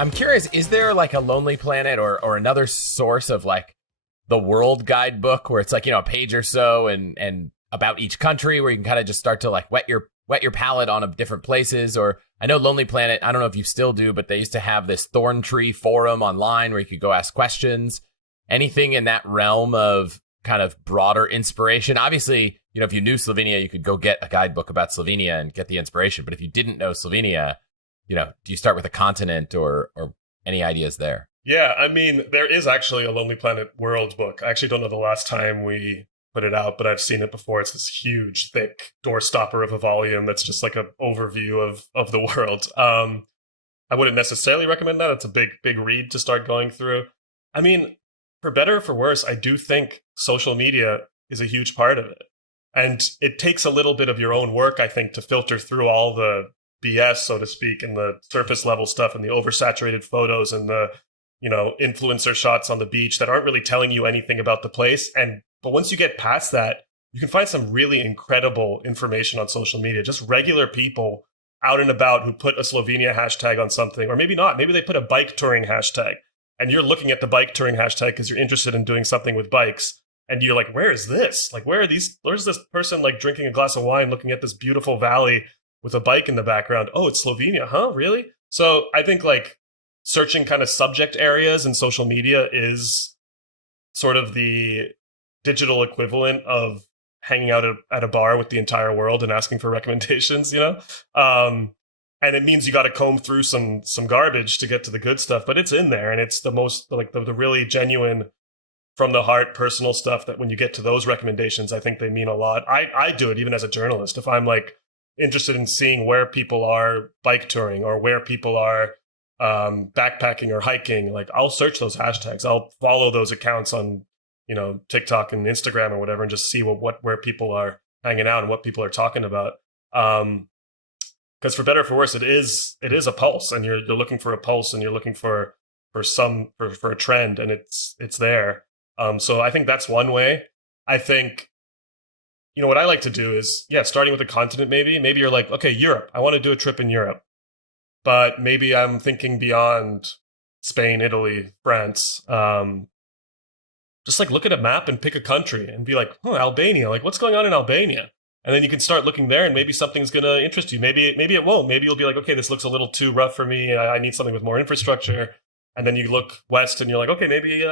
I'm curious, is there like a Lonely Planet or another source of like the world guidebook where it's like, a page or so and about each country where you can kind of just start to like wet your palate on different places? Or I know Lonely Planet, I don't know if you still do, but they used to have this thorn tree forum online where you could go ask questions. Anything in that realm of kind of broader inspiration? Obviously, if you knew Slovenia, you could go get a guidebook about Slovenia and get the inspiration. But if you didn't know Slovenia, do you start with a continent or any ideas there? Yeah, I mean, there is actually a Lonely Planet World book. I actually don't know the last time we put it out, but I've seen it before. It's this huge, thick doorstopper of a volume that's just like an overview of the world. I wouldn't necessarily recommend that. It's a big read to start going through. I mean, for better or for worse, I do think social media is a huge part of it. And it takes a little bit of your own work, I think, to filter through all the BS, so to speak, and the surface level stuff and the oversaturated photos and the, influencer shots on the beach that aren't really telling you anything about the place. But once you get past that, you can find some really incredible information on social media, just regular people out and about who put a Slovenia hashtag on something, or maybe not. Maybe they put a bike touring hashtag and you're looking at the bike touring hashtag because you're interested in doing something with bikes. And you're like, where is this? Like, where's this person like drinking a glass of wine, looking at this beautiful valley with a bike in the background? Oh, it's Slovenia, huh? Really? So I think like searching kind of subject areas in social media is sort of the digital equivalent of hanging out at a bar with the entire world and asking for recommendations, and it means you got to comb through some garbage to get to the good stuff, but it's in there, and it's the most like the really genuine, from the heart, personal stuff that when you get to those recommendations, I think they mean a lot. I do it even as a journalist. If I'm like interested in seeing where people are bike touring or where people are backpacking or hiking, like I'll search those hashtags. I'll follow those accounts on TikTok and Instagram or whatever, and just see where people are hanging out and what people are talking about. Because for better or for worse, it is a pulse, and you're looking for a pulse, and you're looking for a trend, and it's there. So I think that's one way. I think what I like to do is starting with a continent. Maybe you're like, okay, Europe. I want to do a trip in Europe, but maybe I'm thinking beyond Spain, Italy, France. Just like look at a map and pick a country and be like, Albania, like what's going on in Albania? And then you can start looking there, and maybe something's going to interest you. Maybe it won't. Maybe you'll be like, okay, this looks a little too rough for me. I need something with more infrastructure. And then you look west and you're like, okay, maybe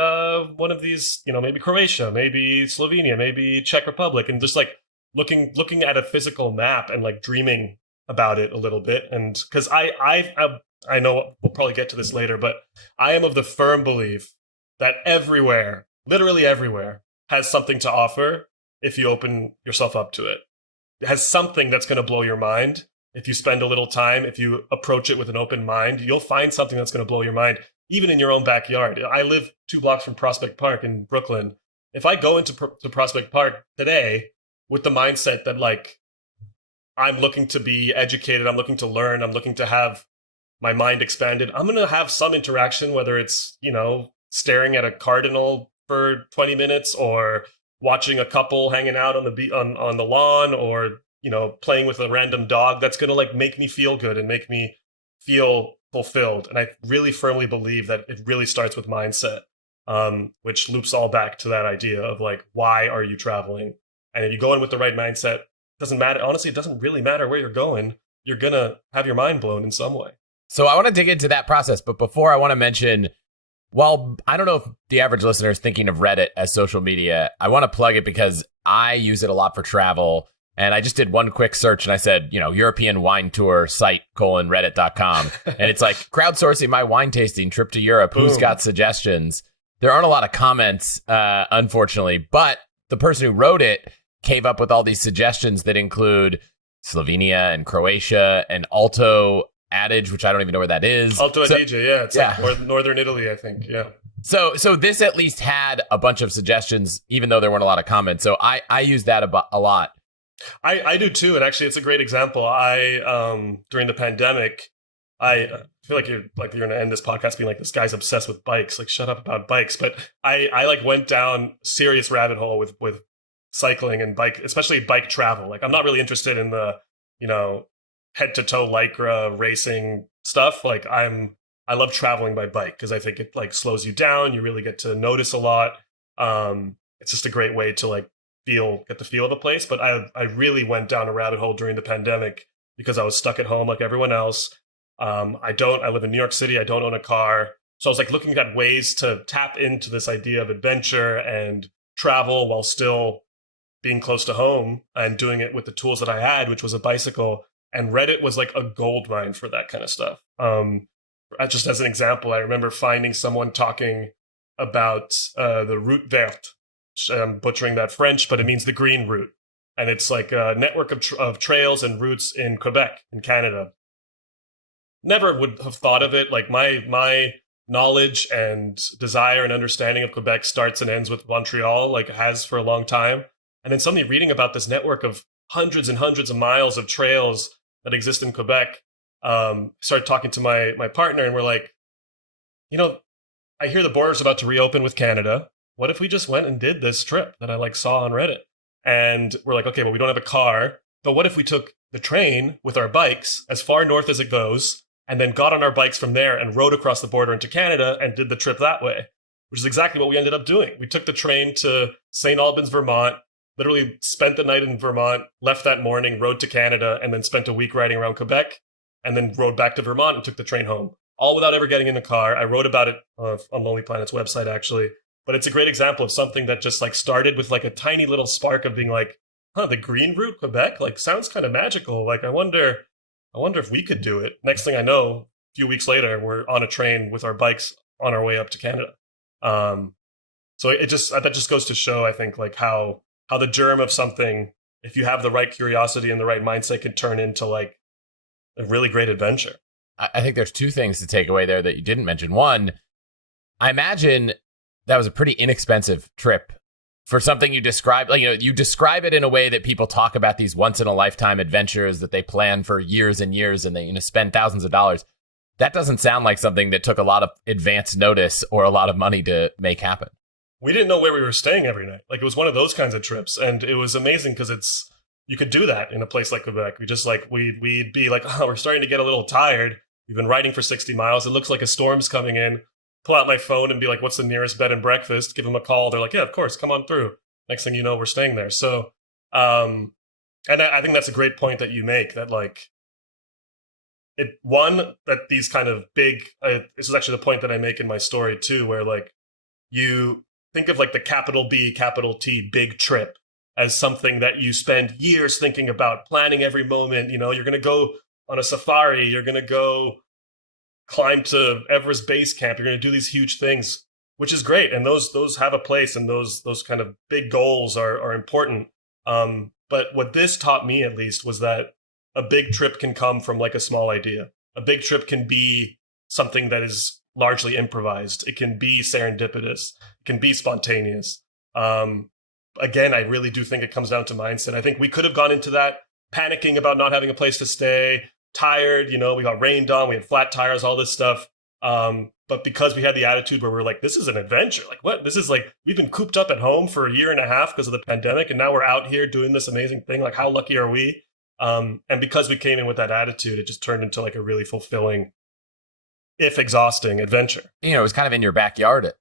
one of these, maybe Croatia, maybe Slovenia, maybe Czech Republic, and just like looking at a physical map and like dreaming about it a little bit. And because I know we'll probably get to this later, but I am of the firm belief that everywhere, literally everywhere, has something to offer if you open yourself up to it. It has something that's going to blow your mind. If you spend a little time, if you approach it with an open mind, you'll find something that's going to blow your mind, even in your own backyard. I live 2 blocks from Prospect Park in Brooklyn. If I go into to Prospect Park today with the mindset that like I'm looking to be educated, I'm looking to learn, I'm looking to have my mind expanded, I'm going to have some interaction, whether it's, staring at a cardinal for 20 minutes or watching a couple hanging out on the lawn, or playing with a random dog. That's going to like make me feel good and make me feel fulfilled. And I really firmly believe that it really starts with mindset, which loops all back to that idea of like, why are you traveling? And if you go in with the right mindset, it doesn't matter. Honestly, it doesn't really matter where you're going. You're going to have your mind blown in some way. So I want to dig into that process, but before I want to mention, well, I don't know if the average listener is thinking of Reddit as social media. I want to plug it because I use it a lot for travel. And I just did one quick search and I said, European wine tour site Reddit.com. And it's like crowdsourcing my wine tasting trip to Europe. Boom. Who's got suggestions? There aren't a lot of comments, unfortunately, but the person who wrote it came up with all these suggestions that include Slovenia and Croatia and Alto Adige, which I don't even know where that is. Alto Adige, it's like northern Italy, I think. Yeah. So this at least had a bunch of suggestions, even though there weren't a lot of comments. So I use that a lot. I do too, and actually, it's a great example. During the pandemic, I feel like you're going to end this podcast being like, this guy's obsessed with bikes. Like, shut up about bikes. But I like went down serious rabbit hole with cycling and bike, especially bike travel. Like, I'm not really interested in the head to toe Lycra racing stuff. Like, I'm I love traveling by bike because I think it like slows you down. You really get to notice a lot. It's just a great way to like get the feel of a place. But I really went down a rabbit hole during the pandemic because I was stuck at home like everyone else. I live in New York City. I don't own a car. So I was like looking at ways to tap into this idea of adventure and travel while still being close to home and doing it with the tools that I had, which was a bicycle. And Reddit was like a gold mine for that kind of stuff. Just as an example, I remember finding someone talking about the route verte. I'm butchering that French, but it means the green route. And it's like a network of trails and routes in Quebec, in Canada. Never would have thought of it. Like my knowledge and desire and understanding of Quebec starts and ends with Montreal, like it has for a long time. And then suddenly reading about this network of hundreds and hundreds of miles of trails that exist in Quebec, started talking to my partner, and we're like, I hear the border's about to reopen with Canada. What if we just went and did this trip that I like saw on Reddit? And we're like, okay, well, we don't have a car, but what if we took the train with our bikes as far north as it goes, and then got on our bikes from there and rode across the border into Canada and did the trip that way, which is exactly what we ended up doing. We took the train to St. Albans, Vermont, literally spent the night in Vermont, left that morning, rode to Canada, and then spent a week riding around Quebec, and then rode back to Vermont and took the train home, all without ever getting in the car. I wrote about it on Lonely Planet's website, actually. But it's a great example of something that just like started with like a tiny little spark of being like, the green route, Quebec, like sounds kind of magical. Like, I wonder if we could do it. Next thing I know, a few weeks later, we're on a train with our bikes on our way up to Canada. So that just goes to show, I think, like how the germ of something, if you have the right curiosity and the right mindset, can turn into like a really great adventure. I think there's two things to take away there that you didn't mention. One, I imagine that was a pretty inexpensive trip for something you describe. Like, you describe it in a way that people talk about these once in a lifetime adventures that they plan for years and years and they spend thousands of dollars. That doesn't sound like something that took a lot of advance notice or a lot of money to make happen. We didn't know where we were staying every night. Like, it was one of those kinds of trips. And it was amazing because you could do that in a place like Quebec. We just like, we'd be like, we're starting to get a little tired. We've been riding for 60 miles. It looks like a storm's coming in. Pull out my phone and be like, what's the nearest bed and breakfast? Give them a call. They're like, yeah, of course, come on through. Next thing you know, we're staying there. So, and I think that's a great point that you make, that like, that these kind of big, this is actually the point that I make in my story too, where like, you think of like the capital B, capital T, big trip as something that you spend years thinking about, planning every moment. You're going to go on a safari, you're going to go climb to Everest Base Camp, you're going to do these huge things, which is great. And those have a place, and those kind of big goals are important. But what this taught me, at least, was that a big trip can come from like a small idea. A big trip can be something that is largely improvised. It can be serendipitous. It can be spontaneous. Again, I really do think it comes down to mindset. I think we could have gone into that panicking about not having a place to stay, tired, we got rained on, we had flat tires, all this stuff. But because we had the attitude where we're like, this is an adventure. Like, what? This is like, we've been cooped up at home for a year and a half because of the pandemic, and now we're out here doing this amazing thing. Like, how lucky are we? And because we came in with that attitude, it just turned into like a really fulfilling, if exhausting, adventure. It was kind of in your backyard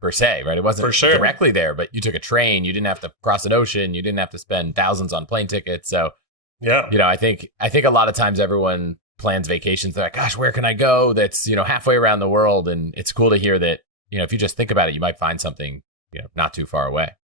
per se, right? It wasn't for sure directly there, but you took a train. You didn't have to cross an ocean. You didn't have to spend thousands on plane tickets. So, yeah, I think a lot of times everyone plans vacations. They're like, gosh, where can I go? That's, halfway around the world. And it's cool to hear that, if you just think about it, you might find something, not too far away.